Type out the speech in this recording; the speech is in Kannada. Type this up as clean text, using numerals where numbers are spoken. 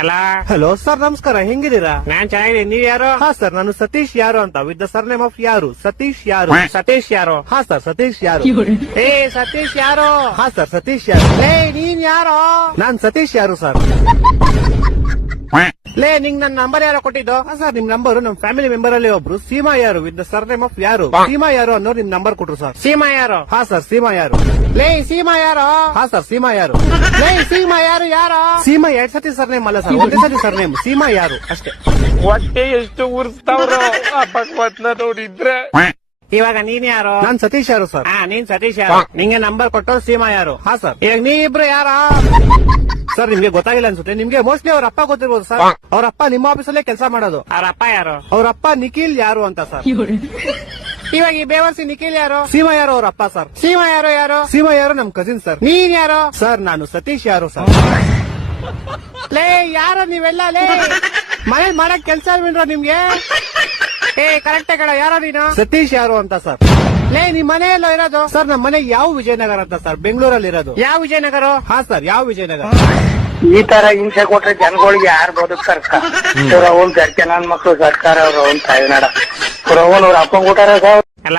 ಅಲ್ಲ ಹಲೋ ಸರ್, ನಮಸ್ಕಾರ. ಹೆಂಗಿದ್ದೀರಾ? ನಾನ್ ಚೆನ್ನಾಗಿದ್ದೀನಿ. ನೀವ್ ಯಾರು? ಹಾ ಸರ್, ನಾನು ಸತೀಶ್ ಯಾರು ಅಂತ, ವಿತ್ ದ ಸರ್ನೇಮ್ ಆಫ್ ಯಾರು. ಸತೀಶ್ ಯಾರು. ಸತೀಶ್ ಯಾರು? ಹಾ ಸರ್, ಸತೀಶ್ ಯಾರು. ಏ ಸತೀಶ್ ಯಾರು? ಹಾ ಸರ್, ಸತೀಶ್ ಯಾರು. ಲೇ ನೀನ್ ಯಾರು? ನಾನ್ ಸತೀಶ್ ಯಾರು ಸರ್. ಲೇ ನಿಂಗ್ ನನ್ ನಂಬರ್ ಯಾರೋ ಕೊಟ್ಟಿದ್ದು? ಹಾ ಸರ್, ನಿಮ್ ನಂಬರ್ ನಮ್ ಫ್ಯಾಮಿಲಿ ಮೆಂಬರ್ ಅಲ್ಲಿ ಒಬ್ರು ಸೀಮಾ ಯಾರು ವಿತ್ ದ ಸರ್ನೇಮ್ ಆಫ್ ಯಾರು. ಸೀಮಾ ಯಾರು ಅನ್ನೋರು ನಿಮ್ ನಂಬರ್ ಕೊಟ್ರು ಸರ್. ಸೀಮಾ ಯಾರು? ಹಾ ಸರ್, ಸೀಮಾ ಯಾರು. ಲೇ ಸೀಮಾ ಯಾರು? ಹಾ ಸರ್, ಸೀಮಾ ಯಾರು. ಲೇ ಸೀಮಾ ಯಾರು? ಯಾರು? ಸೀಮಾ 2 ಸತಿ ಸರ್ನೇಮ್ ಅಲ್ಲ ಸರ್, ಒಂದೇ ಸತಿ ಸರ್ನೇಮ್. ಸೀಮಾ ಯಾರು ಅಷ್ಟೇ. ಹೊಟ್ಟೆ ಎಷ್ಟು ಉರ್ಸ್ತಾವ್ರು ಆ ಭಗವತ್ನ ನೋಡಿದ್ರೆ. ಇವಾಗ ನೀನ್ ಯಾರು? ನಾನ್ ಸತೀಶ್ ಯಾರು ಸರ್. ಹಾ ನೀನ್ ಸತೀಶ್ ಯಾರು? ನಿಂಗೆ ನಂಬರ್ ಕೊಟ್ಟು ಸೀಮಾ ಯಾರು? ಹಾ ಸರ್. ಈಗ ನೀವಿಬ್ರು ಯಾರ? ಸರ್, ನಿಮ್ಗೆ ಗೊತ್ತಾಗಿಲ್ಲ ಅನ್ಸುತ್ತೆ. ನಿಮ್ಗೆ ಮೋಸ್ಟ್ಲಿ ಅವ್ರ ಅಪ್ಪ ಗೊತ್ತಿರ್ಬೋದು ಸರ್. ಅವ್ರ ಅಪ್ಪ ನಿಮ್ಮ ಆಫೀಸಲ್ಲೇ ಕೆಲಸ ಮಾಡೋದು. ಅವ್ರ ಅಪ್ಪ ಯಾರು? ಅವ್ರ ಅಪ್ಪ ನಿಖಿಲ್ ಯಾರು ಅಂತ ಸರ್. ಇವಾಗ ಈ ಬೇವರ್ಸಿ ನಿಖಿಲ್ ಯಾರು? ಸೀಮಾ ಯಾರು ಅವ್ರ ಅಪ್ಪ ಸರ್. ಸೀಮಾ ಯಾರು? ಯಾರು? ಸೀಮಾ ಯಾರು ನಮ್ ಕಸಿನ್ ಸರ್. ನೀನ್ ಯಾರು? ಸರ್, ನಾನು ಸತೀಶ್ ಯಾರು ಸರ್. ಲೇ ಯಾರು ನೀವೆಲ್ಲ? ಲೇ ಮನೇಲಿ ಮಾಡಕ್ ಕೆಲ್ಸ ಇಲ್ವೇನ್ರೋ ನಿಮ್ಗೆ? ಏ ಕರೆಕ್ಟ್ ಕಡ ಯಾರೋ ನೀನು? ಸತೀಶ್ ಯಾರು ಅಂತ ಸರ್. ಲೇ ನಿಮ್ ಮನೆ ಎಲ್ಲೋ ಇರೋದು? ಸರ್, ನಮ್ಮ ಮನೆ ಯಾವ ವಿಜಯನಗರ ಅಂತ ಸರ್, ಬೆಂಗಳೂರಲ್ಲಿ ಇರೋದು. ಯಾವ ವಿಜಯನಗರ? ಹಾ ಸರ್, ಯಾವ ವಿಜಯನಗರ. ಈ ತರ ಹಿಂಸೆ ಕೊಟ್ರೆ ಜನಗಳಿಗೆ ಯಾರು ಬದುಕ್ತಾರಕ್ಕ? ಅವ್ರ ಅವನ್ ನನ್ ಮಕ್ಳು ಸರ್ಕಾರ ಅವ್ರ ಅವನ್ ತಾಯಿನಾಡ ಅವ್ರ ಅವನ್ ಅವ್ರ ಅಪ್ಪನ್ ಕೊಟ್ಟಾರ. ಅಲ್ಲ